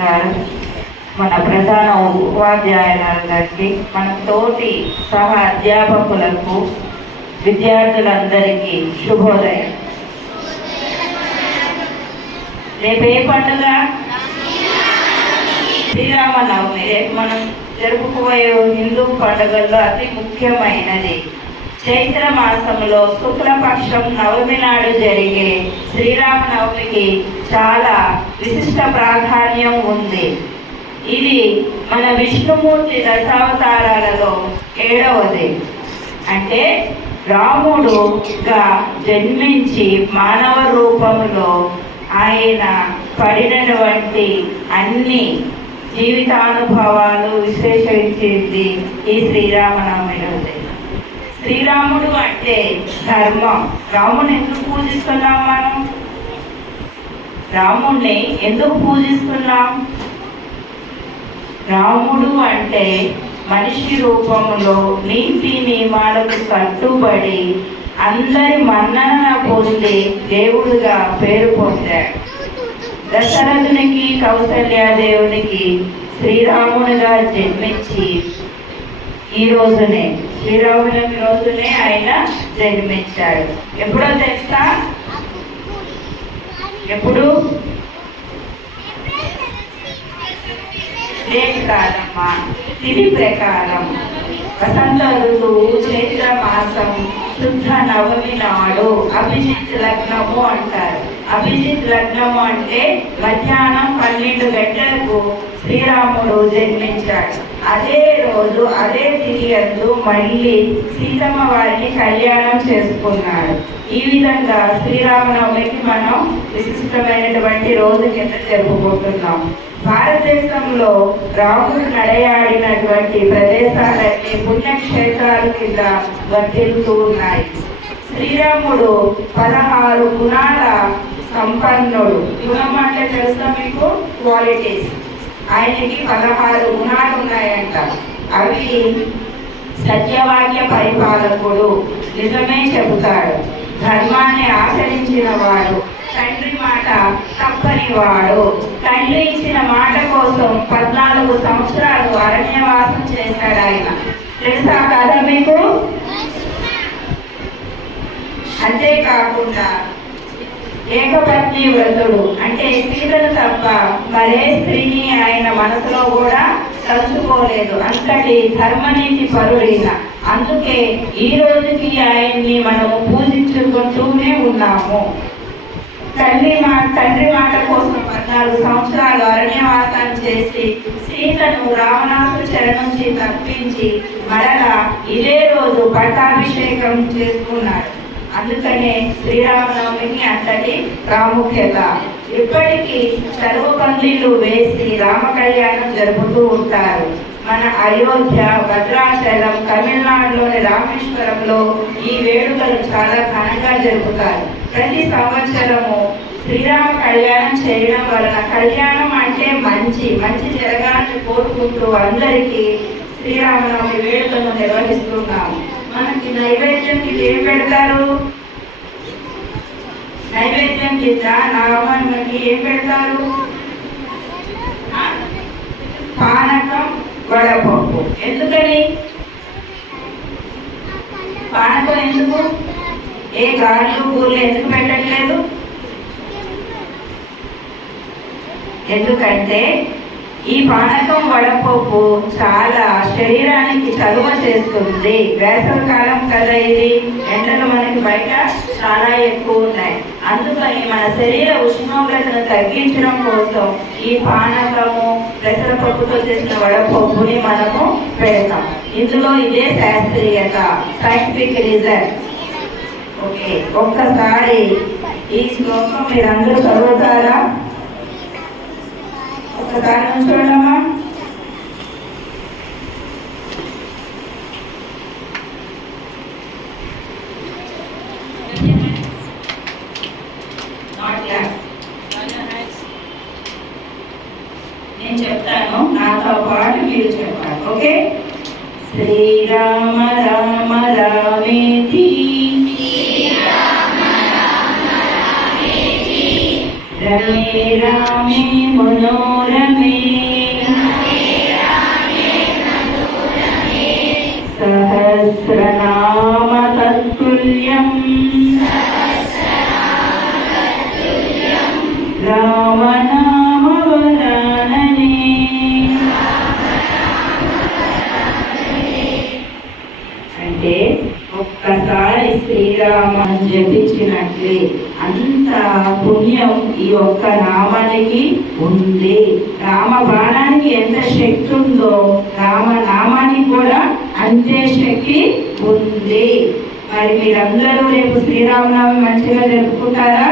గారు, మన ప్రధాన ఉపాధ్యాయులందరికీ, మన తోటి సహ అధ్యాపకులకు, విద్యార్థులందరికీ శుభోదయం. రేపు ఏ పండుగ? శ్రీరామనవమి. రేపు మనం జరుపుకోయే హిందూ పండుగల్లో అతి ముఖ్యమైనది. చైత్ర మాసంలో శుక్లపక్షం నవమి నాడు జరిగే శ్రీరామనవమికి చాలా విశిష్ట ప్రాధాన్యం ఉంది. ఇది మన విష్ణుమూర్తి దశావతారాలలో 7వది. అంటే రాముడుగా జన్మించి మానవ రూపంలో ఆయన పడినటువంటి అన్ని జీవితానుభవాలు విశేషించింది ఈ శ్రీరామనవమి రోజు. శ్రీరాముడు అంటే ధర్మం. రాముడిని ఎందుకు పూజిస్తున్నాం మనం? రాముడిని ఎందుకు పూజిస్తున్నాం? రాముడు అంటే మనిషి రూపంలో నీతి నియమాలకు కట్టుబడి అందరి మన్నన పొంది దేవుడుగా పేరు పొందాడు. దశరథునికి కౌసల్యాదేవునికి శ్రీరామునిగా జన్మించి ఈ రోజునే శ్రీరామనవమి రోజునే ఆయన జన్మించాడు. ఎప్పుడో తెలుసా? ఎప్పుడు? డేట్ కాదమ్మా, తిథి ప్రకారం వసంత ఋతువు చైత్ర మాసం శుద్ధ నవమి నాడు అభిజిత్ లగ్నము అంటారు. అభిజిత్ లగ్నము అంటే మధ్యాహ్నం 12 గంటలకు శ్రీరాముడు జన్మించాడు. అదే రోజు అదే తిథి యందు మళ్ళీ సీతమ్మ వారిని కళ్యాణం చేసుకున్నాడు. ఈ విధంగా శ్రీరామనవమికి మనం విశిష్టమైనటువంటి రోజు కింద జరుపుకుంటున్నాం. భారతదేశంలో రాముడు నడయాడినటువంటి ప్రదేశాలన్నీ పుణ్యక్షేత్రాల కింద వర్తిల్లుతూ ఉన్నాయి. శ్రీరాముడు 16 గుణాల సంపన్నుడు. గుణం అంటే తెలుసా మీకు? క్వాలిటీస్. ఆయనకి 16 గుణాలు ఉన్నాయంట. అవి సత్యవాక్య పరిపాలకుడు, నిజమే చెబుతాడు, ధర్మాన్ని ఆచరించిన వాడు, తండ్రి మాట తప్పని వాడు. తండ్రి ఇచ్చిన మాట కోసం 14 సంవత్సరాలు అరణ్యవాసం చేశాడు ఆయన. తెలుసా కదా మీకు? అంతేకాకుండా ఏకపత్ని వ్రతుడు. అంటే సీతను తప్ప మరే స్త్రీని ఆయన మనసులో కూడా తలుచుకోలేదు. అంతటి ధర్మనీతి పరుడైన. అందుకే ఈ రోజుకి ఆయన్ని మనము పూజించుకుంటూనే ఉన్నాము. తండ్రి మాట కోసం 14 సంవత్సరాలు అరణ్యవాసాన్ని చేసి సీతను రావణాసుడి చెర నుంచి తప్పించి మరలా ఇదే రోజు పట్టాభిషేకం చేసుకున్నాడు. అందుకనే శ్రీరామనవమికి అంతటి ప్రాముఖ్యత. ఇప్పటికీ సర్వపల్లీలు వేసి రామ కళ్యాణం జరుపుతూ ఉంటారు. మన అయోధ్య, భద్రాచలం, తమిళనాడులోని రామేశ్వరంలో ఈ వేడుకలు చాలా ఘనంగా జరుపుతారు. ప్రతి సంవత్సరము శ్రీరామ కళ్యాణం చేయడం వలన, కళ్యాణం అంటే మంచి జరగాలని కోరుకుంటూ అందరికీ శ్రీరామనవమి వేడుకలను నిర్వహిస్తున్నాము. మనకి నైవేద్యంకి ఏం పెడతారు? నైవేద్యం కింద నాగమ్మకి ఏం పెడతారు? పానకం, వడపప్పు. ఎందుకని పానకం? ఎందుకు? ఏ గారెలు కూరలు ఎందుకు పెట్టట్లేదు? ఎందుకంటే ఈ పానకం, వడపప్పు చాలా శరీరానికి చలువ చేస్తుంది. వేసవి కాలం కదా ఇది, ఎండలు మనకి బయట చాలా ఎక్కువ ఉన్నాయి. అందుకని మన శరీర ఉష్ణోగ్రతను తగ్గించడం కోసం ఈ పానకము, పెసరపప్పుతో చేసిన వడపప్పుని మనము పెడతాం. ఇందులో ఇదే శాస్త్రీయత, సైంటిఫిక్ రీజన్. ఓకే, ఒక్కసారి ఈ శ్లోకం మీరందరూ చదువుతారా? ఒక్కసారి చూడమ్మా. నేను చెప్తాను, నాతో పాటు మీరు చెప్పాలి. ఓకే? శ్రీరామ రామ రామేతి रमे रामे मनोरमे सहस्रनाम तत्तुल्यम् रामनाम वरानने। అంటే ఒక్కసారి శ్రీరామని జపించినట్లే అంత పుణ్యం ఈ ఒక్క నామానికి ఉంది. రామ బాణానికి ఎంత శక్తి ఉందో రామనామానికి కూడా అంతే శక్తి ఉంది. మరి మీరందరూ రేపు శ్రీరామనవమి మంచిగా జరుపుకుంటారా?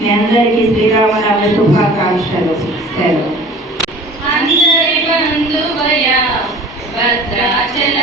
మీ అందరికీ శ్రీరామనవమి శుభాకాంక్షలు. అందరి బంధువయ భద్రాచల